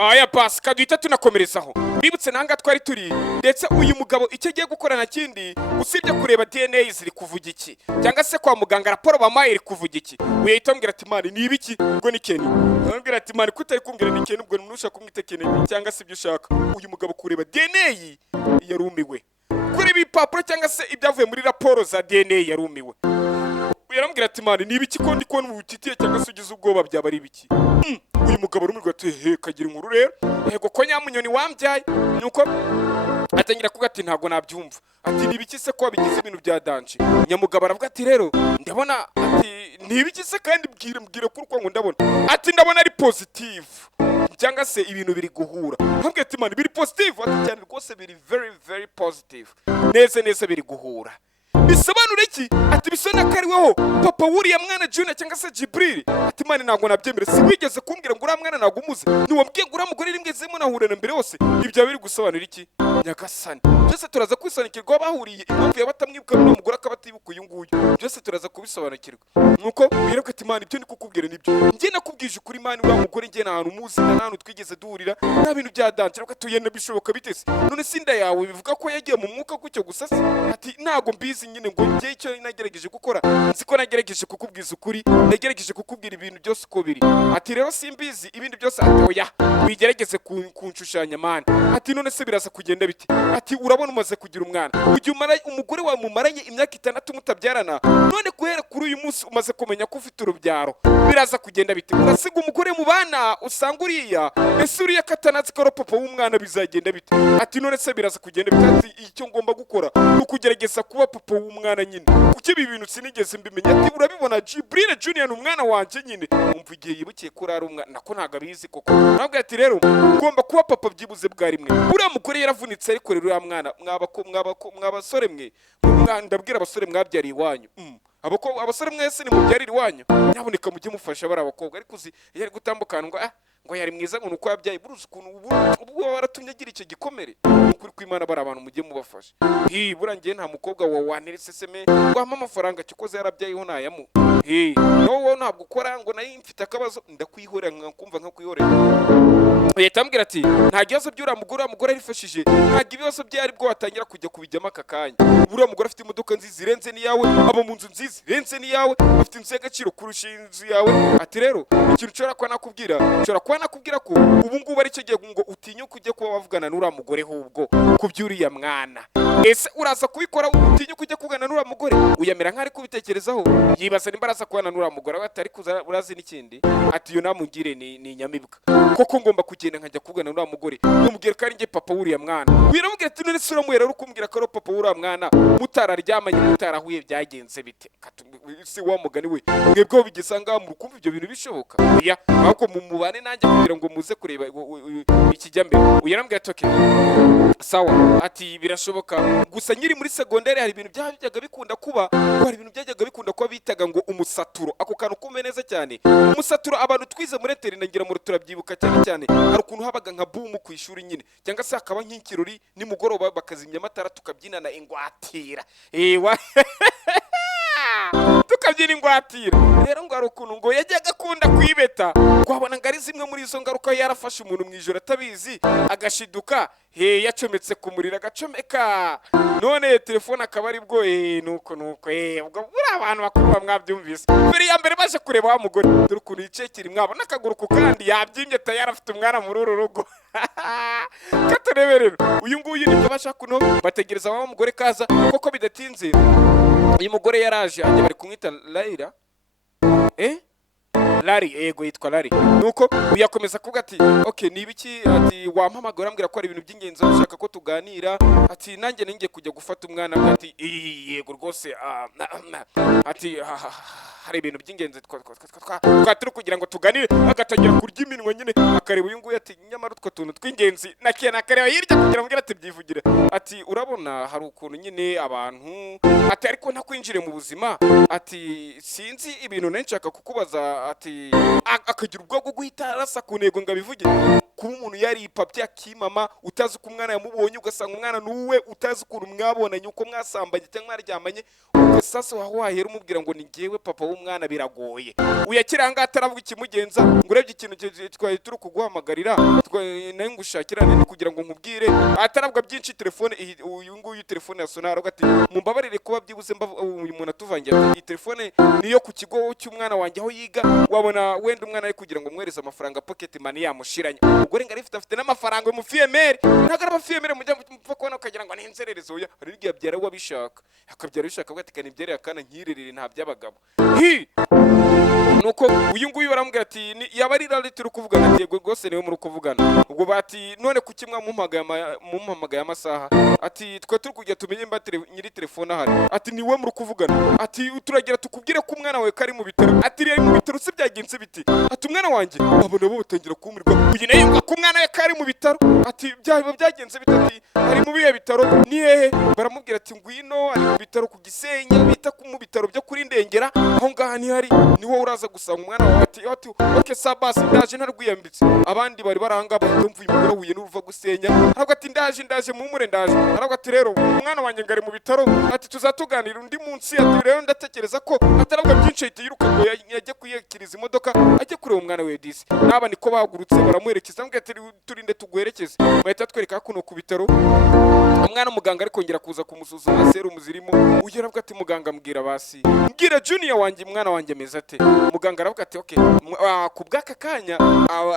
aya pasi kaduhita tunakomerezaho bibutse nanga twari turi ndetse uyu mugabo icyo agiye gukora na kindi usibye kureba DNA ziri kuvuga iki cyangwa se kwa muganga raporo bamaye iri kuvuga iki uyahita ambwira ati mani ni ibiki ubwo ni Kenny ambwira ati mani kutari kumbwira ni Kenny ubwo nushaka kumwita Kenny cyangwa se ibyo ushaka uyu mugabo kureba DNA yarumiwe kureba ipapuro cyangwa se ibyavuye muri raporo za DNA yarumiwe yarambwira ati mani ni ibiki ko ndi kubona ubutitiye cyangwa se ugize ubwoba byaba ari ibiki uyu mugabo rumirwa ati he kagira inkuru rero yego ko nyamunyoni wambyaye nuko atangira kuvuga ati ntabwo nabyumva ati ni ibiki se ko wabigize ibintu bya danje nyamugabo aravuga ati rero ndabona ati ni ibiki se kandi mbwira kuri ko ngo ndabona ati ndabona ari positive cyangwa se ibintu biri guhura ntabwo ati mani biri positive ati cyane rwose biri very very positive neza biri guhura bisobanura iki ati bisona kariweho papa wuriya mwana Junior cyangwa se Jibril ati mani ntabwo nabyemera si wigeze kumbwira ngo uriya mwana ntabwo umuze niwambwiye ngo uriya mugore rimwezemo nahurana mbere yose ibyo biri gusobanura iki nyagasani byose turaza kwisobanukirwa bahuriye impamvu yabatamwibuka n'uwo mugore akaba atibuka uyu nguyu byose turaza kubisobanukirwa nuko birebwa ati mani ibyo ndi kukubwira nibyo njye nakubwije ukuri mani uriya mugore njye nta hantu umuzi nta hantu twigeze duhurira nta bintu bya dance reka tuyene bishoboka bitese none sinda yawe bivuga ko yagiye mu mwuka gutyo gusa se ati ntago mbizi nyine ngo njye icyo nagerageje gukora nziko nagerageje kukubwiza ukuri nagerageje kukubwira ibintu byose uko biri ati rero simbizi ibindi byose atoya wigerageze kunshushanya mani ati none se biraza kugenda bite ati urabona umaze kugira umwana ujye umugore wawe mumaranye imyaka 6 mutabyarana none guhera kuri uyu munsi umaze kumenya ko ufite urubyaro biraza kugenda bite urasiga umugore mu bana usanga uriya ese uriya katanazi ko papa w'umwana bizagenda bite ati none se biraza kugenda bite ati icyo ngomba gukora ukugerageza kuba papa w'umwana nyine kuki ibi bintu sinigeze mbimenya ati urabibona Jibril Junior n'umwana wanje nyine umva igihe yibukiye ko ari umwana nako ntago abizi koko ntabwo ati rero ngomba kuba papa byibuze bwa rimwe uriya mugore yaravunitse ariko rero uriya mwana mwabasore mwe ndabwira abasore mwabyariye iwanyu abasore mwese ni mubyarira iwanyu nyaboneka mujye mufasha bari abakobwa ariko uzi yari gutambukana ngo yari mwiza ngo nuko yabyaye buruzi ukuntu ubu baratumye agira icyo gikomere ukuri kw'Imana bari abantu mujye mubafasha burangiye nta mukobwa wa wanterese seme wampa amafaranga cyokoze yarabyayeho nayamu wowe ntabwo ukora ngo nayo mfite akabazo ndakwihorera nkumva nka kwihorera yahita ambwira ati nta kibazo by'uriya mugore arifashije ntabwo ibibazo byari bwo watangira kujya kubijyamo aka kanya uriya mugore afite imodoka nziza irenze n'iyawe aba mu nzu nziza irenze n'iyawe afite inzu y'agaciro kurusha inzu yawe ati rero ikintu nshobora kuba nakubwira ko ubu ngubu ari cyo gihe ngo utinyuke ujye kuba wavugana n'uriya mugore hubwo ku by'uriya mwana ese uraza kubikora utinyuke ujye kuvugana n'uriya mugore uyamera nk'ari kubitekerezaho yibaza nimba araza kubana n'uriya mugore atari kuza urazi n'ikindi ati iyo namugire ni nyamibwa koko ngomba kugenda nkajya kuvugana n'uriya mugore numubwira ko ari njye papa w'uriya mwana wiramubwira ati none se uramuhera uri kumbwira ko ari papa w'uriya mwana mutararyamanye mutarahuye byagenze bite si wa mugani we mwebweho bigisanga mu kumva ibyo bintu bishoboka oya ahubwo mumubane nanjye kugira ngo muze kureba ikijya mbere uyarambwira ati okay sawa ati birashoboka gusa nyiri muri segonderi hari ibintu byajyaga bikunda kuba bitaga ngo umusaturo ako kantu kumwe neza cyane umusaturo abantu twize muri eterinangira muri turabyibuka cyane hari ukuntu habaga nka boom ku ishuri nyine cyangwa se hakaba nk'inkirori nimugoroba bakazimya amatara tukabyinana ingwatira tukabyina ingwatira rero ngo hari ukuntu ngo yajyaga akunda kwibeta twabona ngo ari zimwe muri izo ngaruka yarafashe umuntu mu ijoro atabizi agashiduka yacometse ku muriro agacomeka none telefone akaba ari bwo nuko ubwo buri abantu bakumva mwabyumvise mbere ya mbere baje kureba wa mugore dore ukuntu yicekira mwabona akaguru ku kandi yabyimbye tayari afite umwana muri uru rugo katureberero uyu nguyu nibwo bashaka kuno bategereza wa mugore kaza koko bidatinze uyu mugore yaraje anje bari kumwita Laira Lari yego yitwa Lari nuko uyakomeza kuvuga ati okay nibiki ati wampamagara ambwira ko ari ibintu by'ingenzi ushaka ko tuganira ati nanjye ningiye kujya gufata umwana ati yego rwose ati hari ibintu by'ingenzi turi kugira ngo tuganire agatangira kurya iminwa nyine akareba uyu nguyu ati nyamara utwo tuntu tw'ingenzi nakareba hirya kugira ngo ati byivugire ati urabona hari ukuntu nyine abantu ati ariko ntakwinjire mu buzima ati sinzi ibintu nshaka kukubaza ati akagira ubwo bwo guhita arasa ku ntego ngo abivuge kuba umuntu yaripapye akimama utazi uko umwana yamubonye ugasanga umwana nuwe utazi ukuntu mwabonanye uko mwasambanye cyangwa mwaryamanye sasa wahera umubwira ngo ni ngewe papa w'umwana biragoye uyakiranga ataravuga ikimugenza ngo urebye ikintu twaye turi kuguhamagarira nayo ngushakira nene kugira ngo nkubwire ataravuga byinshi telefone uyu nguyu telefone ya sonara ugati mumbabarire kuba byibuze uyu muntu atuvangiye iyi telefone niyo ku kigo cy'umwana wanjye aho yiga wabona wenda umwana ari kugira ngo mwereze amafaranga pocket money yamushiranye ubwo renga afite n'amafaranga mu fiemere ntago ari abafiemere mujya mupfa kubona ukagira ngo ninzerereze oya hari igihe abyara wabishaka akabyara bishaka ugatikana ibyere yakana nkirerere nta by'abagabo nuko uyu nguyu baramubwira ati yaba ari rari turi kuvugana yego rwose niwe muri kuvugana ubwo bati none ku kimwe mumpamagaye amasaha ati twe turi kujya tumenye mba nyiri telefone ahari ati niwe muri kuvugana ati turagira tukubwire ko umwana wawe kari mu bitaro ati rero mu bitaro se byagenze biti ati umwana wanjye abo nabo batangira kumirwa uyu nayo yumva ko umwana we kari mu bitaro ati byaba byagenze biti ati ari mu bihe bitaro ni hehe baramubwira ati ngwino ari mu bitaro ku Gisenyi bita ku mu bitaro byo kuri Ndengera aho ngaha ni hari niwo uraza gusanga umwana wawe ati okay sabasi ndaje ntarwiyambitse abandi bari baranga batumva uyu mugore huye n'uruva gusenya ariko ati ndaje mumure ndaje ariko ati rero umwana wanjye ngari mu bitaro ati tuzatuganira undi munsi ati rero ndatekereza ko atarabwa byinshi ahita Yurukundo yajye kuyekiriza imodoka ajye kureba umwana we disi naba niko bagurutse baramuherekeza mbwe ati turinde tuguherekeze bahita twereka kuno ku bitaro umwana muganga ari kongera kuza kumusuzuma serumu zirimo uyu aravuga ati muganga mbwira basi mbwira junior wanjye umwana wanjye ameze ate muganga aravuga ati okay ku bw'aka kanya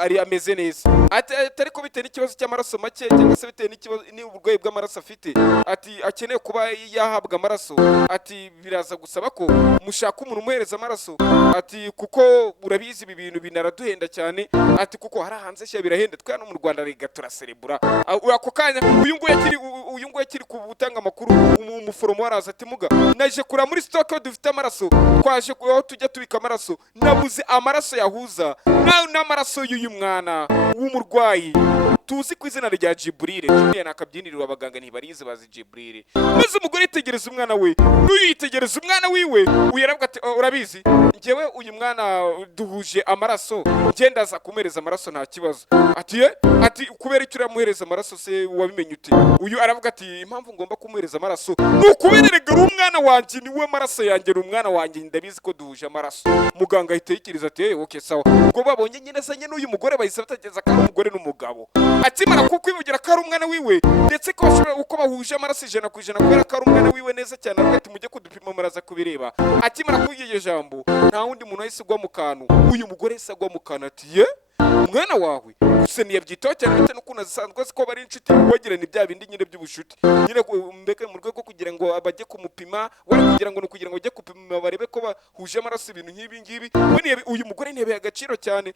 ari ameze neza ati ariko bitewe n'ikibazo cy'amaraso make cyangwa se bitewe n'ikibazo n'uburwayi bw'amaraso afite ati akeneye kuba yahabwa amaraso ati biraza gusaba ko mushaka umuntu umuhereza amaraso ati kuko urabizi ibi bintu binaraduhenda cyane ati kuko hari hanze cya birahenda twa no mu Rwanda rega turaserebura ako kanya uyu nguyu akiri kubutanga amakuru umuforomo waraza ati muga naje kura muri stock dufite amaraso twaje aho tujya tubika amaraso nabuze amaraso yahuza n'amaraso y'uyu mwana w'umurwayi tuzi ku izina rya Jibril Junior nakabyinirira abaganga ntibarize bazi Jibril maze umugore yitegereza umwana we n'uyitegereza umwana wiwe uyaravuga ati urabizi ngewe uyu mwana duhuje amaraso ngenda za kumereza amaraso nta kibazo ati kubera icyo uramuhereza amaraso se wabimenye ute uyu aravuga ati impamvu ngomba kumuhereza amaraso nukubererega umwana wanjye niwe amaraso yanjye umwana wanjye ndabizi ko duhuje amaraso muganga yitekereza ati okay sawa ubwo babonye nyine sanye n'uyu mugore bahise bategeza ko ari umugore n'umugabo akimara kukwivugira ko ari umwana wiwe ndetse ko bashobora uko bahuje amaraso 100% kubera ko ari umwana wiwe neza cyane ati mujye kudupima muraza kubireba akimara kuyiye jambo nta wundi muntu wese ugwa mu kantu uyu mugore se agwa mu kantu ati umwana wawe gusa niyabyitaho cyane bite n'ukuntu zisanzwe ko bari inshuti wagirana ibya bindi nyine by'ubushuti nyine mbeke mu rwego kugira ngo abajye kumupima wari kugira ngo kugira ngo bajye kupima barebe ko bahuje amaraso ibintu nk'ibi ngibi uyu mugore ntebe agaciro cyane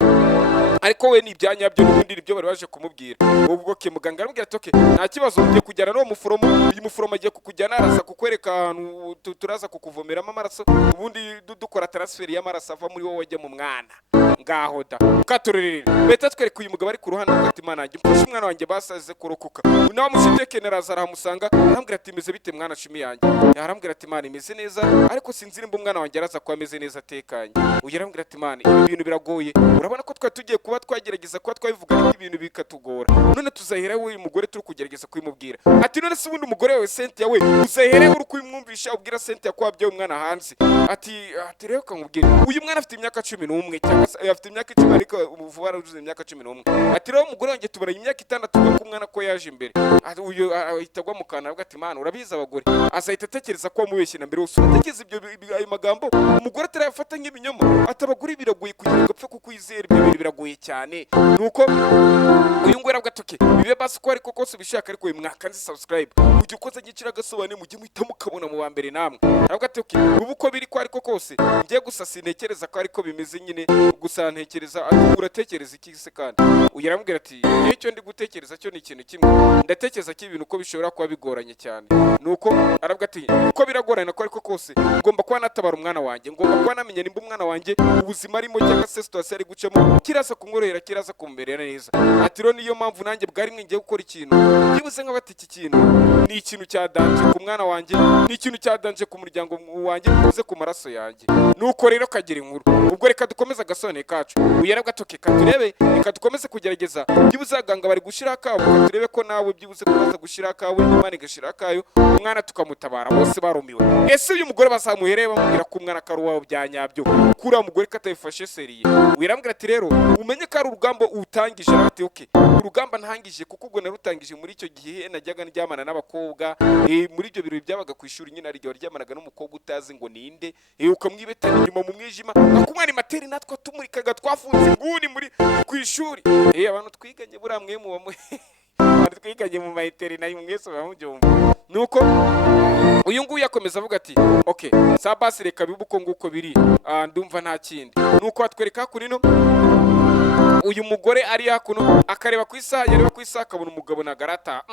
ariko we nibyanyabyo n'ubundi ibyo bari baje kumubwira ubwo ke muganga aramubwira ati okay nta kibazo ugiye kujyana no muforomo uyu muforomo agiye kukujyana arasa kukwereka ahantu turaza kukuvomeramo amaraso ubundi dukora transfer y'amaraso ava muri wowe wajya mu mwana ngaho da katurerera beta twereka uyu mugabo ari ku ruhande ati mana njye mfashe umwana wanjye basaze kurokoka nawe mushiteke naraza aramusanga arambwira ati meze bite mwana shimi yanjye arambwira ati mana imeze neza ariko sinzira imba umwana wanjye araza kwa ameze neza atekanye uyu arambwira ati mana ibi bintu biragoye urabona ko tugiye kuba twagerageza kuba twabivuga ariko ibintu bikatugora none tuzahera uyu mugore turi kugerageza kwimubwira ati none se ubundi umugore wawe Cynthia we uzahera uri kwimwumvisha ubwira Cynthia ko wabyaye umwana hanze ati rero kamubwira uyu mwana afite imyaka 11 cyangwa afite imyaka 10 ariko vuba arajuze imyaka 11 ati rero umugore wanjye tubara imyaka 6 ko umwana ko yaje imbere uyu ahitagwa mu kana avuga ati mana urabiza abagore azahita atekereza ko wamubeshye na mbere usutegeza ibyo ayo magambo umugore atarayafata nk'ibinyoma atabaguri biragoye kugira ngo apfe kukwizera ibyo bintu biragoye cyane nuko uyu ngwera avuga ati bibe basi ko ariko kose bishaka ariko mwakanze subscribe ujye ukoze nyicira Agasobanue mujye muhita mukabona mu bambere namwe avuga ati ubu ko biri ko ariko kose ngiye gusa sintekereza ko ariko bimeze nyine gusa ntekereza uratekereza iki se kandi uyu aramubwira ati icyo ndi gutekereza cyo ni ikintu kimwe ndatekereza ko ibintu uko bishobora kuba bigoranye cyane nuko aravuga ati uko biragorana ko ariko kose ngomba kuba natabara umwana wanjye ngomba kuba namenya nimba umwana wanjye ubuzima arimo cyangwa se situation ari gucamo kiraza kumworohera kiraza kumberera neza ati rero niyo mpamvu nanjye bwari ngiye gukora ikintu yibuze nk'abati iki kintu ni ikintu cyadanje ku mwana wanjye ni ikintu cyadanje ku muryango wanjye kuze ku maraso yanjye nuko rero kagira inkuru ubwo reka dukomeza Agasobanue kacu uyarabwa toke katurebe reka dukomeze turagerageza byibuze aganga bari gushira akabo turebe ko nawe byibuze kubaza gushira akawe Imana igashira akayo umwana tukamutabara bose barumiwe. Ese uyu mugore bazamuhereye bamubwira ko umwana karuwa byanyabyo kuri umugore katayifashe seriye wirambwira ati rero umenye ko ari urugamba utangije ati okay urugamba ntangije kuko ubwo narutangije muri icyo gihe najyaga ndyamana n'abakobwa muri ibyo birori byabaga ku ishuri nyine ari waryamanaga n'umukobwa utazi ngo ninde ukamwibetana inyuma mu mwijima akumwana materi natwe tumurikaga twafunze nguni muri ku ishuri abantu twiganye buramwe mu abantu twiganye mu mayiteri nayo mwese bamubyumva. Nuko uyu nguyu yakomeza avuga ati okay sabasi reka bibuko nguko biri ndumva nta kindi. Nuko atwereka kunino uyu mugore ari hakuno akareba ku isaha yareba ku isaha akabona umugabo nagarata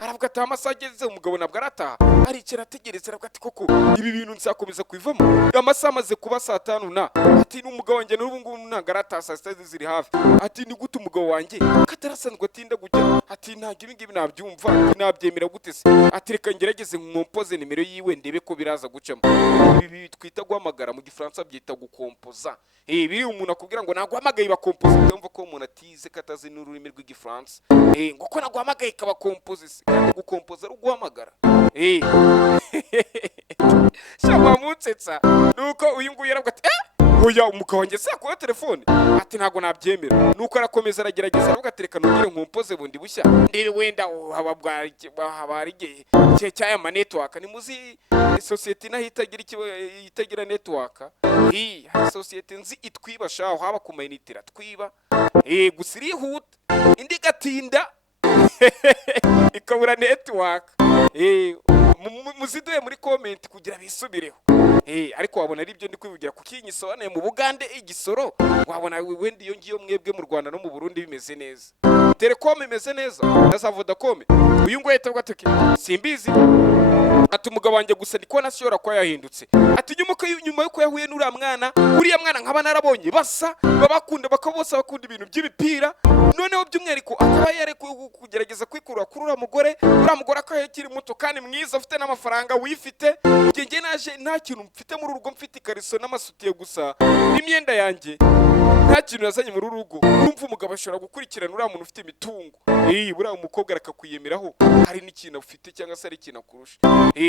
aravuga ati amasaha ageze umugabo nagarata arikera ategereza aravuga ati koko ibi bintu nzakomeza kwivamo amasaha amaze kuba 5 na ati n'umugabo wanjye n'ubu ngubu nagarata saa 6 ziri hafi ati ni gute umugabo wanjye katarasanzwe atinda gujya ati ntabwo ibi ngibi nabyumva ati nabyemera gute se ati reka ngerageze nkompoze nimero yiwe ndebe ko biraza gucamo. Ibi twita guhamagara mu gifaransa byita gukompoza biri umuntu akubwira ngo naguhamagaye bakompoza ndumva ko umuntu atize katazi n'ururimi rw'igifaransa ngo ko naguhamagaye kaba kompoze kandi gukompoza ari guhamagara shaba mutsetsa. Nuko uyu nguyu yaravuga ati oya umugabo wanjye sakuye telefone ati ntago nabyemera. Nuko arakomeza aragerageza aravuga ati reka nongere nkompoze bundi bushya ndiri wenda habari igihe cyaya ma network ni muzi society nahitagira itagira network society nzi itwibashaho haba ku mainitira twiba gusiri huta indi gatinda ikabura network muziduye muri comment kugira bisubireho ariko wabona ari byo ndi kwivugira kuko inyisobanuye mu Bugande igisoro wabona wenda iyo ngiyo mwebwe mu Rwanda no mu Burundi bimeze neza Telecom imeze neza na za Vodacom. Uyu ngo yitavuga ati simbizi ati umugabo wanjye gusa ndiko nasiyora kwa yahindutse ati nyuma yuko yahuye n'uriya mwana uriya mwana nkaba narabonye basa babakunda bakabose bakunda ibintu by'ibipira noneho by'umweriko akaba yare kugerageza kwikurura kuri uriya mugore akayekiri muto kandi mwiza afite n'amafaranga wifite ngenge naje nta kintu mfite muri urugo mfite ikariso n'amasutiye gusa n'imyenda yanjye nta kintu yazanye muri urugo urumva umugabo ashobora gukurikirana uriya muntu ufite imitungo buriya umukobwa arakakwiyemeraho hari n'ikintu ufite cyangwa se ari ikintu akurusha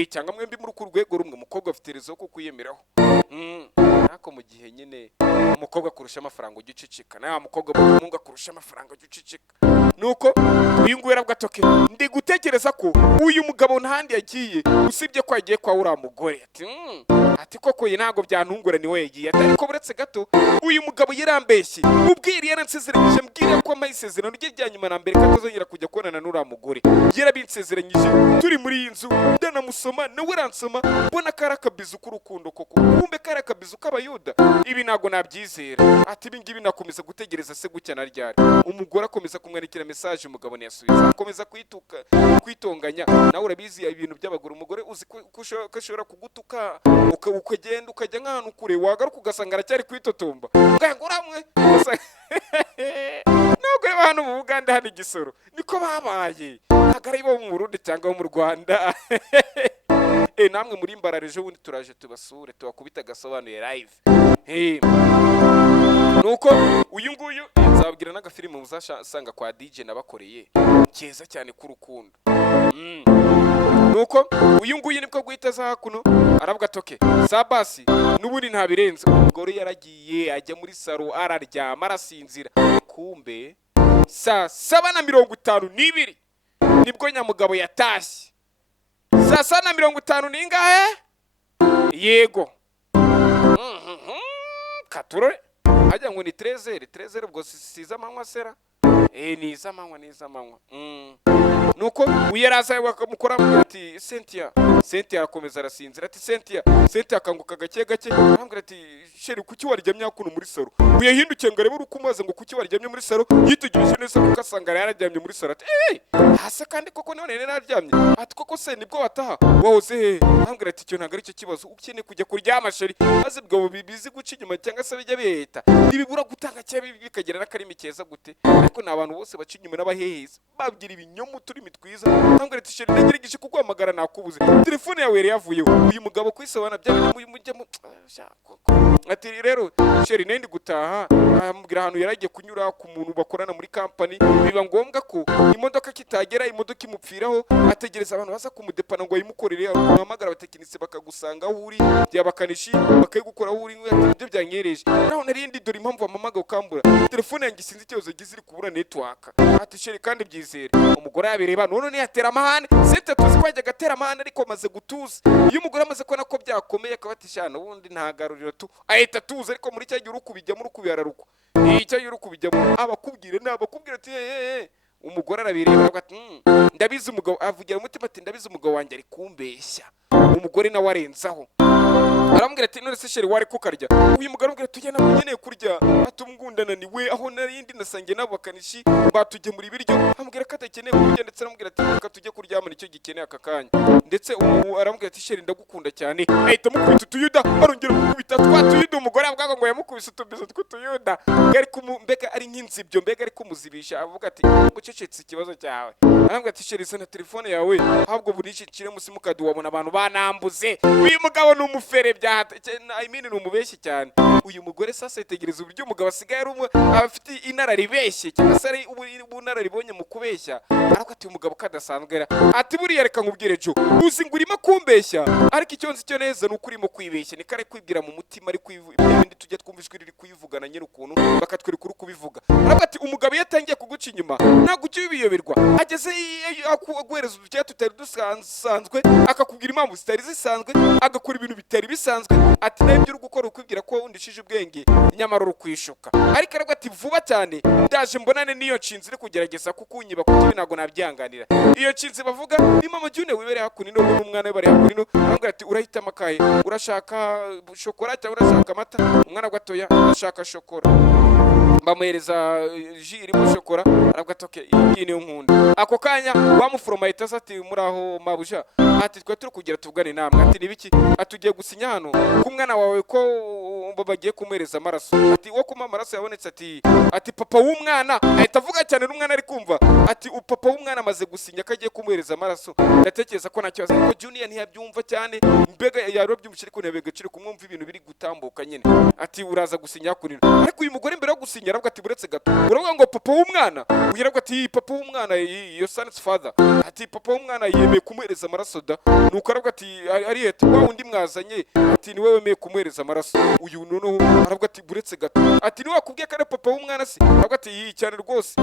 cyangwa mwembi muri ku rwego rumwe umukobwa afite rezo ko kwiyemeraho nako mu gihe nyine umukobwa kurusha amafaranga ugicicika na mukobwa umuhungu kurusha amafaranga ugicicika. Nuko uyu nguyu yaravuga ati ndi gutekereza ko uyu mugabo ntahandi yagiye usibye ko yagiye kwa uriya mugore ati koko ye ntago byantungura ni we yagiye ariko buretse gato uyu mugabo yarambeshye ubwiri yaransezeranyije mbwira ko amayisezerano rye rya nyuma na mbere katazongera kujya kubonana n'uriya mugore yarabinsezeranyije turi muri iyi nzu ndanamusoma nawe aransoma mbona kari akabizu k'urukundo koko kumbe kari akabizu k'abayuda ibi ntago nabyizera ati ibi ngibi nakomeza gutegereza se gucya na ryari. Umugore akomeza kumwandikira message umugabo ntiyasubiza akomeza kwitonganya nawe urabizi ibintu by'abagore umugore uzi ko ashobora kugutuka ukagenda ukajya nk'ahantu kure wagaruka ugasanga aracyari kwitotomba ugahanguramwe nubwo abantu mu Buganda hano igisoro niko babaye ntabwo ari bo mu Burundi cyangwa mu Rwanda namwe muri Mbarareje ubundi turaje tubasure tubakubita Agasobanuye live. Nuko uyu nguyu nzababwira n'agafilime muzasanga kwa DJ nabakoreye keza cyane k'urukundo. Nuko uyu nguyu nibwo guhita za hakuno aravuga toke sabasi n'ubundi ntabirenze umugore yaragiye ajya muri saro araryama arasinzira kumbe saa 7:52 nibwo nyamugabo yatashye. Saa 7:50 ningahe yego katurore ajya ngo ni 13 ubwo siza amanywa sera ni izamanywa nuko uyaraza bakamukora ati Cynthia akomeza arasinzira ati Cynthia akanguka gake ambwira ati sheri kuki waryamye hakuno muri saro uyahindukiye ngo arebe urukumaze ngo kuki waryamye muri saro yitegereje neza kuko asanga yararyamye muri saro ati hase kandi koko none nararyamye ati koko se nibwo wataha wahoze he ambwira ati cyo ntago ari cyo kibazo ukene kujya kuryama sheri maze bwo bibizi guca inyuma cyangwa se bijya biheta nibibura gutanga cyabi bikagira n'akarimi keza gute ariko abantu bose baca inyuma n'abaheheza babwira ibinyoma turi mitwiza ambwira ati sheri nagerageje kuguhamagara nakubuze telefone yawe yari yavuyeho uyu mugabo kwisobana byari mujyamo ati rero sheri nendi gutaha ambwira ahantu yaragiye kunyura ku muntu bakorana muri company biba ngombwa ko imodoka kitagera imodoka imupfiraho ategereza abantu baza kumudepana ngo ayimukorere ahamagara abatekinisi bakagusanga aho uri byabakanishi bakayigukora aho uri ibyo byanyereje naho narindi dore impamvu amamaga ukambura telefone yanjye sinzi ikibazo giziri kubura network ati sheri kandi byizere umugore yabireba none yatera amahane sete tuzi kwajya gatera amahane ariko maze gutuza iyo umugore amaze ko nako byakomeye akabatishana ubundi ntagaruriro tu ahita tuza ariko muri cyagiye urukubijyamo urukubiyararuko icyo yurukubijyamo abakubwire nabakubwira ati umugore arabireba ati ndabizi umugabo avugira umutima ati ndabizi umugabo wanjye ari kumbeshya umugore nawe arenzaho arambwira ati none se sheri wari kukarya uyu mugabo arambwira tujye nako nkeneye kurya atumgundana niwe aho narindi nasangiye nabo bakanishi batugemura ibiryo ambwira ko atakeneye kurya ndetse arambwira ati reka tujye kuryama nicyo gikeneye aka kanya ndetse ubu arambwira ati sheri ndagukunda cyane ahita mukubita utuyuda arongera mukubita twatuyuda umugore avuga ngo yamukubise utubizo tw'utuyuda ngari mbega ari nk'inzibyo mbega ari kumuzibisha avuga ati mucecetse ikibazo cyawe arambwira ati sheri sana telefone yawe ahubwo buri kire musimukadi wabona abantu banambuze uyu mugabo ni umufere I mean ni umubeshyi cyane uyu mugore sasa itegereza uburyo umugabo asigaye ari afite inararibeshye cyangwa se ari ubunararibonye mu kubeshya ariko ati umugabo kadasanzwe ati buriya reka nkubwire jo uzi ngo urimo kumbeshya ariko icyo nzi cyo neza ni ukurimo kwibeshya ni kare kwibwira mu mutima ari ibindi tujya twumva ijwi riri kuyivugana nyine ukuntu bakatwereka uri kubivuga ariko ati umugabo yatangiye kuguca inyuma ntabwo ujye ubiyoberwa ageze aguhereza udukeye tutari dusanzwe akakubwira impamvu zitari zisanzwe agakora ibintu bitari bisanzwe ati nawe ibyo uri gukora ukwibwira ko wundishije ubwenge nyamara uri kwishuka ariko aravuga ati vuba cyane ndaje mbonane n'iyo nshinzi iri kugerageza kukunyiba kuko ibi ntabwo nabyihanganira iyo nshinzi bavuga ni mama June wibereye hakunino n'umwana we bari hakunino aravuga ati urahitamo akahe urashaka shokora cyangwa urashaka amata umwana gatoya urashaka shokora bamuhereza ji irimo shokora aravuga ati okay iyi niyo nkunda ako kanya wamufuroma ahita ati muri aho mabuja ati twe turi kugira tuvugane namwe ati nibiki atugiye gusinya hano ku mwana wawe ko bagiye kumuhereza amaraso ati wo kuma amaraso yabonetse ati papa w'umwana ahita avuga cyane n'umwana ari kumva ati papa w'umwana amaze gusinya ko agiye kumuhereza amaraso ndatekereza ko nta kibazo ariko Junior ntiyabyumva cyane mbega yaro byumvise ariko ntibegacire kumwumva ibintu biri gutambuka nyine ati uraza gusinya kunino ariko uyu mugore mbere yo gusinya aravuga ati buretse gato uravuga ngo papa w'umwana uyiravuga ati papa w'umwana your son's father ati papa w'umwana yemeye kumuhereza amaraso da nuko aravuga ati ari ati wa undi mwazanye ati ni wewe wemeye kumuhereza amaraso uyu noneho aravuga ati buretse gato ati ni wakubwiye ko ari papa w'umwana se aravuga ati cyane rwose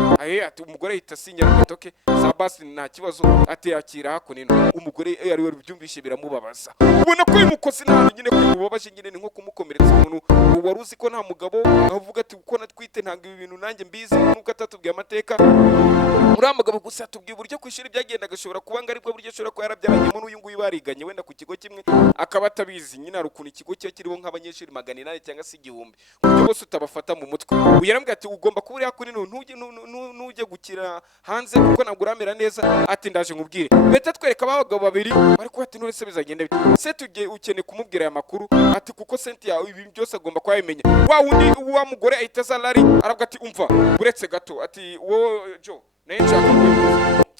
ati umugore ahita asinya agatoke za basi nta kibazo ati yakira hakunino umugore ari we byumvishe biramubabaza ubona ko uyu mukozi nta nyine kumubabaje nyine ni nko kumukomeretsa umuntu wari uzi ko nta mugabo avuga ati uko natwite ntabwo ibi bintu nanjye mbizi nuko atatubwiye amateka uriya mugabo gusa atubwiye uburyo ku ishuri byagenda agashobora kuba ngo aribwo buryo ashobora kuba yarabyaranyemo n'uyu nguyu bariganye wenda ku kigo kimwe akaba atabizi nyine hari ukuntu ikigo cye kiriho nk'abanyeshuri 800 cyangwa se 1000 uburyo bose utabafata mu mutwe uyarambwira ati ugomba kuba uri hakuno ntujye gukira hanze kuko ntabwo uramera neza ati ndaje nkubwire beta twereka abagabo babiri bari kuba ati none se bizagenda bite se tugiye ukeneye kumubwira aya makuru ati kuko senti yawe ibi byose agomba kuba yimenya wa wundi wa mugore ahita azalari aravuga ati umva buretse gato ati wo jo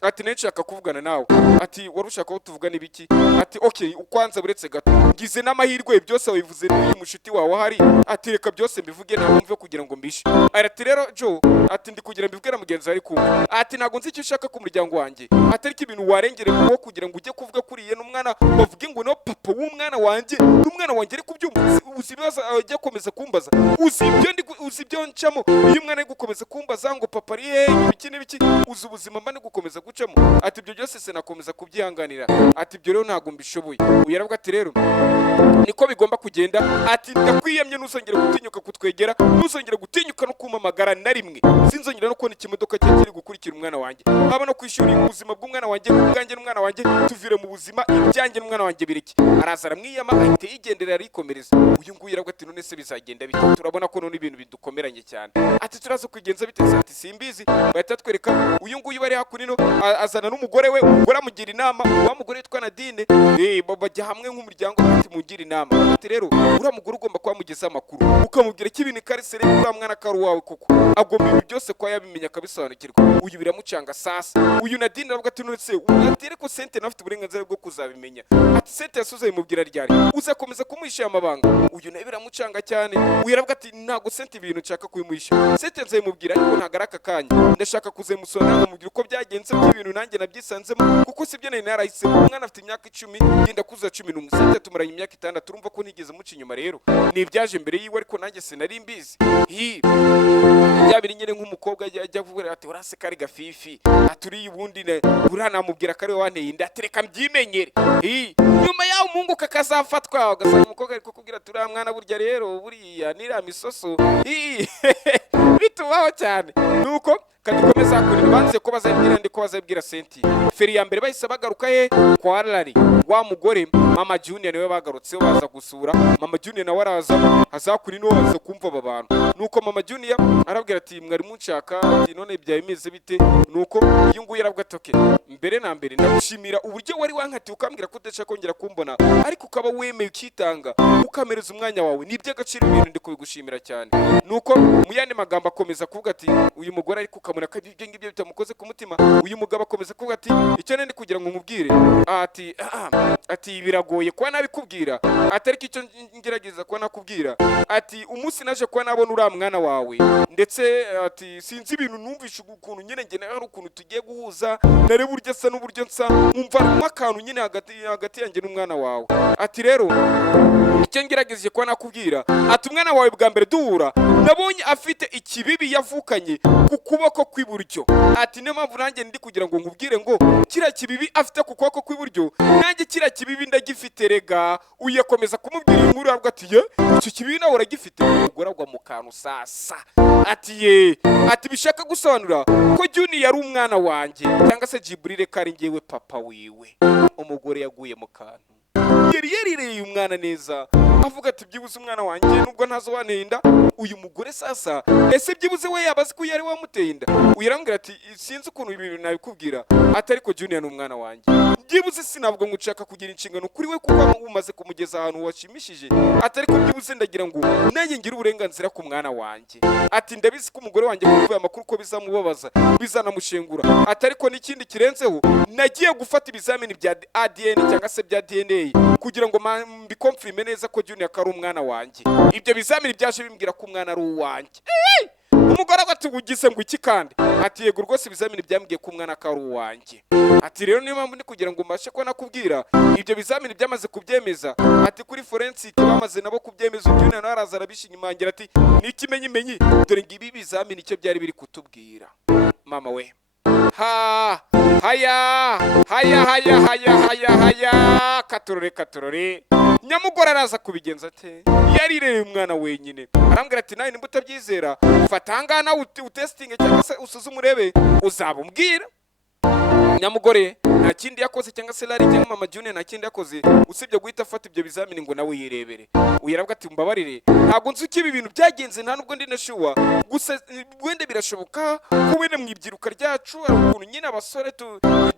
ati nshaka kuvugana nawe ati warushaka ko tuvugana ibiki ati okay ukwanza buretse gato ngize n'amahirwe byose wabivuze n'uyu mushuti wawe hari ati reka byose mbivuge nta mpamvu yo kugira ngo mbishe ati rero jo ati ndi kugira mbibwira mugenzi ari kumva ati ntago nzi icyo ushaka ku muryango wanjye ati ariko ibintu warengere ko kugira ngo ujye kuvuga kuriye n'umwana bavuge ngo no papa w'umwana wanjye n'umwana wanjye ari kubyumva uzi ibibazo ajya komeza kumbaza uzi ibyo ncamo iyo umwana ari gukomeza kumbaza ngo papa ari he ibiki n'ibiki uzi ubuzima mba ni gukomeza gucamo ati ibyo byose se nakomeza kubyihanganira ati ibyo rero ntago mbishoboye uyaravuga ati rero niko bigomba kugenda ati ndakwiyamye nuzongera gutinyuka kutwegera nuzongera gutinyuka no kumamagara na rimwe sinzongera no kubona ikimodoka cye kiri gukurikira umwana wanjye haba no kwishura ubuzima bw'umwana wanjye n'ubwanjye n'umwana wanjye tuvire mu buzima ibyanjye n'umwana wanjye biriki araza aramwiyama ahita yigendera arikomereza uyu nguyu aravuga ati none se bizagenda bite turabona ko none ibintu bidukomeranye cyane ati turaza kwigenza bite ati simbizi bahita twereka uyu nguyu bari hakunino azana n'umugore we umugore amugira inama wa mugore yitwa Nadine bajya hamwe nk'umuryango ati mugira inama ati rero uriya mugore ugomba kuba mugeza amakuru ukamubwira ko ibintu karisere uriya mwana kari wawe koko agomba byose kwa yabimenya akabisobanukirwa. Uyu biramucanga sasa. Uyu Nadine aravuga ati none se uyatere ko Sente nafite uburenganzira bwo kuzabimenya. Ati Sente yasuze imubwira ryari uzakomeza kumuhisha amabanga. Uyu nawe biramucanga cyane. Uyu aravuga ati ntago Sente ibintu nshaka kubimuhisha. Sente nzayimubwira ariko ntago ari aka kanya. Ndashaka kuzemusona nkamubwira uko byagenze by'ibintu nanjye nabyisanzemo kuko sibyo nari narahisemo. Umwana afite imyaka 10 yenda kuza 11. Sente tumaranye imyaka 6 turumva ko nigeze muca inyuma rero. Ni ibyaje mbere yiwe ariko nanjye sinari mbizi. Byabiri nyine nk'umukobwa ajya kuvuga ati uraseka ari gafifi. Aturi ubundi uranamubwira kare wanteye inda atereka mbyimenyere. Nyuma yaho umuhungu kakazafatwa ugasanga umukobwa ariko kubwira turi mwana burya rero buriya nira misoso. Bitubaho cyane. Nuko kadukomeza kurira banze ko bazabwira ndi ko bazabwira Senti. Feri ya mbere bahise bagaruka he kwa Larry. Wa mugore Mama Junior niwe bagarutse baza gusura. Mama Junior nawe araza azakuri no baza kumva babantu. Nuko Mama Junior arabwira ati mwari munshaka ati none byayimeze bite. Nuko iyo nguye arabwa toke mbere na mbere ndagushimira uburyo wari wankati ukambwira ko udashaka kongera kumbona ariko ukaba wemeye ukitanga ukamereza umwanya wawe niby'agaciro ibintu ndi kubigushimira cyane. Nuko mu yandi magambo akomeza kuvuga ati uyu mugore ariko ukamura ko ibyo ngibyo bitamukoze ku mutima. Uyu mugabo akomeza kuvuga ati icyo nende kugira ngo nkubwire ati biragoye kuba nabikubwira atari icyo ngerageza kuba nakubwira ati umunsi naje kuba nabona uri mwana wawe ndetse ati sinzi ibintu numvishe ukuntu nyine nge nawe ukuntu tugiye guhuza nare buryo asa n'uburyo nsa nkumva nk'akantu nyine hagati yanjye n'umwana wawe. Ati rero icyo ngerageje kuba nakubwira ati umwana wawe bwa mbere duhura nabonye afite ikibibi yavukanye ku kuboko kw'iburyo. Ati niyo mpamvu nanjye ndi kugira ngo nkubwire ngo kiriya kibibi afite ku kuboko kw'iburyo nanjye kiriya kibibi ndagifite rega. Uyakomeza kumubwira inkuru avuga ati ye icyo kibibi nawe uragifite. Umugore agwa mu kantu sasa ati ye ati bishaka gusobanura ko Junior yari umwana wanjye cyangwa se Jibril kari ngewe papa wiwe. Umugore yaguye mu kantu yari yarireye umwana neza avuga ati byibuze umwana wanjye nubwo ntazo wanteye inda. Uyu mugore sasa ese byibuze we yabazi ko yari wamuteye inda. Uyarambwira ati sinzi ukuntu ibi bintu nabikubwira atari ko Junior ni umwana wanjye. Byibuze sinabwo ngushaka kugira inshingano kuri we kuko umaze kumugeza ahantu washimishije atari ko byibuze ndagira ngo nanjye ngira uburenganzira ku mwana wanjye. Ati ndabizi ko umugore wanjye kuvuye amakuru ko bizamubabaza bizanamushengura atari ko n'ikindi kirenzeho nagiye gufata ibizamini bya ADN cyangwa se bya DNA kugira ngo mbikomfirime neza ko Junior kari umwana wanjye. Ibyo bizamini byaje bimbwira ko umwana ari uwanjye. Umugore agati ugize ngo iki kandi ati yego rwose ibizamini byambwiye ko umwana kari uwanjye. Ati rero niyo mpamvu ndi kugira ngo mbashe ko nakubwira ibyo bizamini byamaze kubyemeza. Ati kuri forensic bamaze nabo kubyemeza. Junior nawe araza arabishinyimangira ati n'ikimenyimenyi dore ngibi bizamini icyo byari biri kutubwira. Mama we haya katorore nyamugore araza kubigenza ate yarireye umwana wenyine. Arambwira ati nawe nimba utabyizera fata hangana utestinge cyangwa se usuzume urebe uzabumbwira. Nyamugore nta kindi yakoze cyangwa se Larry cyangwa Mama Junior nta kindi yakoze usibye guhita afata ibyo bizamini ngo nawe yirebere. Uyarabwa ati mbabarire ntabwo nzi uko ibi bintu byagenze nta nubwo ndi nashuwa gusa wende birashoboka ko wende mwibyiruka ryacu ari ukuntu nyine abasore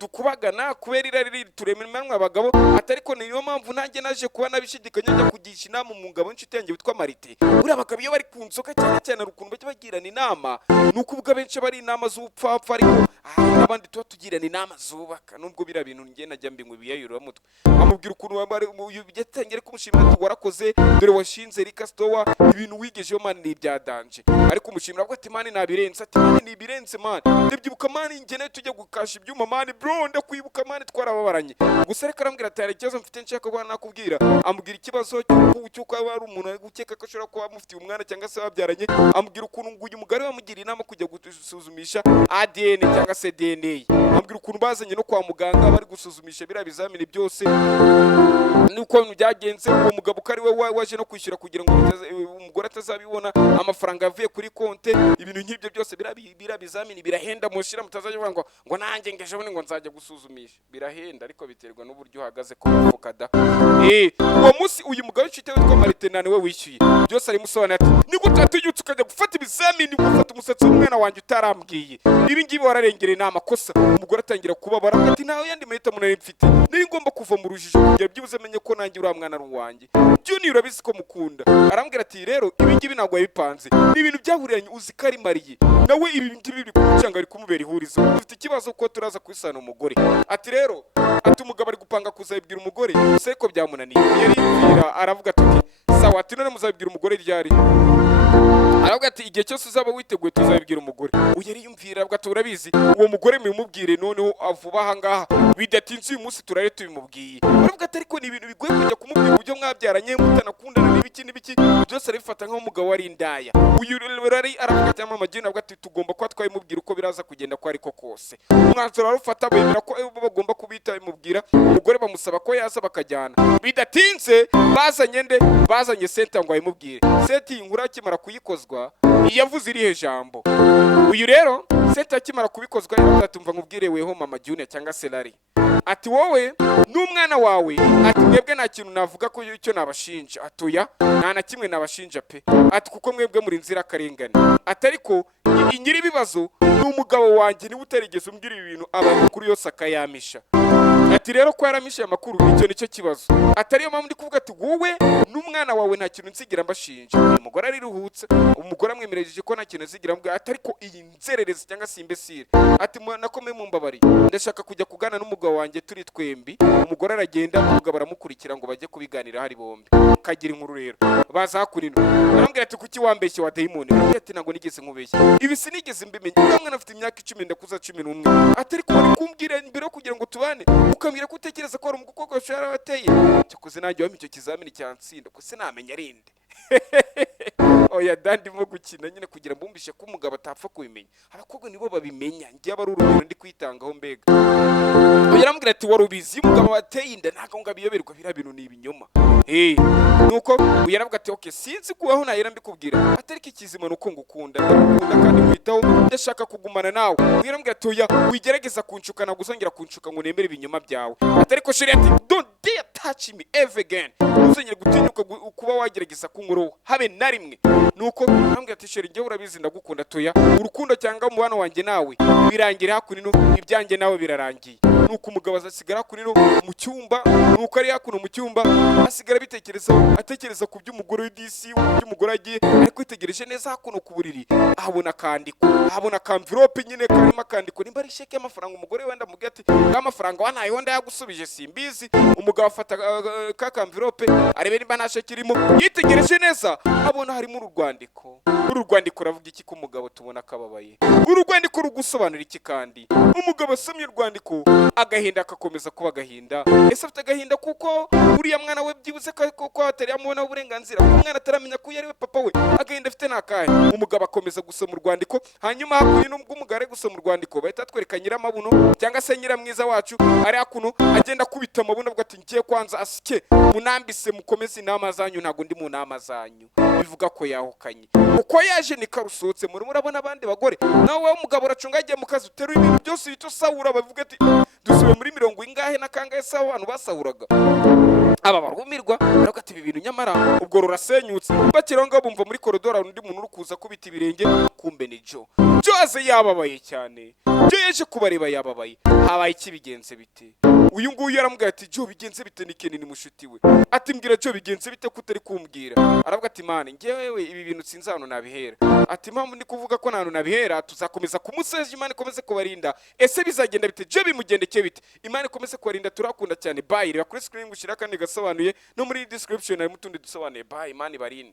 dukubagana kubera irari turemerwa abagabo atari ko niyo mpamvu nanjye naje kuba nabishidikanya njya kugisha inama umugabo inshuti yanjye witwa Marite. Uriya abagabo iyo bari ku nzoka cyane ukuntu bajya bagirana inama nuko ubwo benshi bari inama z'ubupfapfa ariko n'abandi tuba tugirana inama zubaka nubwo bira bintu ngiye najya mbingwe biyayura mutwe. Amubwira ukuntu byatangire kumushimira ati warakoze dore washinze Rika Store ibintu wigejeyo man ni byadanje ariko umushimira avuga ati man nabirenze. Ati man ni birenze man ndebyibuka man ingene tujye gukasha ibyuma man bro ndakwibuka man twarababaranye gusa reka arambwira ati hari ikibazo mfite nshaka kuba nakubwira. Amubwira ikibazo cy'uko ari umuntu gukeka ko ashobora kuba mufitiye umwana cyangwa se babyaranye. Amubwira ukuntu nguyu mugari wamugira inama kujya gusuzumisha ADN cyangwa se DNA. Amubwira ukuntu bazanye no kwa muganga bari gusuzumisha bira bizamini byose nuko byagenze. Uwo mugabo kari we waje no kwishyura kugira ngo umugore atazabibona amafaranga yavuye kuri konte. Ibintu nk'ibyo byose bira bizamini birahenda mushira mutazajya ngo nanjye ngeje bone ngo nzajya gusuzumisha birahenda ariko biterwa n'uburyo uhagaze ko mufuka da. Uwo munsi uyu mugabo w'icite witwa Marite nane we wishyuye byose ari musobanura ati niko tatuyutse ukajya gufata ibizamini ugafata umusatsi w'umwana wanjye utarambwiye ibi ngibi wararengera inama kosa umugore atangira kubabara ati nawe yandi mahitamo nari mfite, nari ngomba kuva mu rujijo kugira byibuze menye ko nanjye uriya mwana ari uwanjye. Junior urabizi ko mukunda. Arambwira ati rero ibi ngibi ntabwo yabipanze, ni ibintu byahuriranye, uzi ko ari mariye nawe, ibi ngibi biri kumucanga, ari kumubera ihurizo, dufite ikibazo ko turaza kwisana umugore. Ati rero ati umugabo ari gupanga kuzabibwira umugore, se ko byamunaniye. Yaribwira aravuga ati sawa, ati none muzabibwira umugore ryari? Aravuga ati igihe cyose uzaba witeguye tuzabibwira umugore. Yariyumvira aravuga ati urabizi uwo mugore mubimubwire noneho avuba aha ngaha, bidatinze uyu munsi turare tubimubwiye. Aravuga ati ariko ni ibintu bigoye kujya kumubwira uburyo mwabyaranye mutanakundana n'ibiki byose arabifata nk'umugabo wari indaya. Uyu rari aravuga ati mama Junior, aravuga ati tugomba kuba twabimubwira uko biraza kugenda ko ariko kose. Umwanzuro arufata, bemera ko bagomba kubita bimubwira umugore, bamusaba ko yaza bakajyana. Bidatinze bazanye senta ngo ayimubwire. Senta inkuru akimara kuyikozwa yavuze irihe jambo. Uyu rero senta akimara kubikozwa yaravuze ati umva nkubwire weho mama Junior cyangwa se Larry, ati wowe n'umwana wawe, ati mwebwe nta kintu navuga ko icyo nabashinja. Atuya nta na kimwe nabashinja pe, ati kuko mwebwe muri nzira karengane. Ati ariko nyiri ibibazo ni umugabo wanjye, niwe utarigeze umbwira ibi bintu, amakuru yose akayamisha. Ati rero ko yaramisha amakuru, icyo nicyo kibazo. Ati ariyo mpamvu ndi kuvuga ati wowe n'umwana wawe nta kintu nsigira mbashinja. Umugore ariruhutse, umugore amwemereje ko nta kintu nsigira mbwa. Ati ariko iyi nzererezi cyangwa se imbesire, ati nakomeye mumbabari, ndashaka kujya kugana n'umugabo wanjye turi twembi. Umugore aragenda, umugabo aramukurikira ngo bajye kubiganira hari bombi. Kagira inkuru rero baza hakurino, arambwira ati kuki wambeshye wa dayimoni? Arambwira ati ntabwo nigeze nkubeshya, ibi sinigeze mbimenya, uriya mwana afite imyaka 10 ndakuza 11. Ati ariko wari kumbwira mbere yo kugira ngo tubane ukambwira ko utekereza ko ari umukobwa ushara wateye. Cyakoze nanjye wampa icyo kizamini cyansinda, ko se namenya arinde. Oya ndimo gukina nyine kugira mbumbishe ko umugabo atapfa kubimenya, abakobwa nibo babimenya, ngiye aba ari urugero ndi kwitangaho mbega. Yarambwira ati wari ubizi umugabo wateye inda ntabwo ngabiyoberwa, bira bintu ni ibinyoma. Nuko yaravuga ati okay sinzi kubaho nayera mbikubwira, atari ikizima nuko ngukunda kandi kwitaho, ndashaka kugumana nawe. Yarambwira ati oya wigerageza kunshuka, ntabwo uzongera kunshuka ngo nemere ibinyoma byawe. Atari ko sheri ati don't dare touch me ever again, uzongera gutinyuka kuba wagerageza kunkuraho habe na rimwe. Nuko yarambwira ati sheri njye urabizi ndagukunda toya, urukundo cyangwa umubano wanjye nawe birangira hakunino, ibyanjye nawe birarangiye. Nuko umugabo azasigara kunino mu cyumba, nuko ari hakuno mu cyumba asigara atekereza ku by'umugore w'DC, by'umugore agiye, ariko itegereje neza hakuno ku buriri ahabona kandiko, ahabona kamvirope nyine karimo kandiko, nimba ari sheke y'amafaranga. Umugore wenda mubwira ati amafaranga wanayo ndayagusubije simbizi. Umugabo afata ka kamvirope arebe nimba nta sheke irimo, yitegereje neza abona harimo urwandiko. Urwandiko ravuga iki ko umugabo tubona kababaye? Urwandiko rugusobanura iki kandi? Umugabo asomye urwandiko agahinda akakomeza kuba agahinda. Ese afite agahinda kuko uriya mwana we byibuze ko atari amubona uburenganzira, umwana ataramenya ko yari we papa we, agahinda afite nakahe. Umugabo akomeza gusoma urwandiko, hanyuma hakuri n'ubwo umugare gusoma urwandiko bahita twereka nyiramabuno cyangwa se nyiramwiza wacu ari hakuno agenda kubita amabuno bwo ati ngiye kwanza asike munambise mukomeze inama zanyu, ntago ndi mu nama zanyu. Bivuga ko yahukanye uko yaje ni karusotse. Murabona abandi bagore nawe umugabo uracunga agiye mu kazi uteruye ibintu byose bito sahura, bavuga ati dusubiye muri 70 ingahe na kangahe sawa abantu basahuraga. Aba barumirwa aravuga ati ibi bintu nyamara ubwo rurasenyutse. Bakironga bumva muri koridoro undi muntu urukuza kubita ibirenge, kumbe ni Joze yababaye cyane. Yeje kubareba yababaye, habaye iki bigenze bite? Uyu nguyu yaramubwira ati Jo bigenze bite ni Kenini mushuti we. Ati mbwira Jo bigenze bite kutari kumbwira? Aravuga ati mane ngewe ibi bintu sinzi hano nabihera. Ati mpamvu ndi kuvuga ko nta nabihera, tuzakomeza kumuseje Imana ikomeze kubarinda. Ese bizagenda bite? Jo bimugendeke bite? Imana ikomeze kubarinda, turakunda cyane. Bye. Reba kuri screen gushira kandi Agasobanuye no muri description hari mutundi dusobanuye. Bye. Imana ibarinde.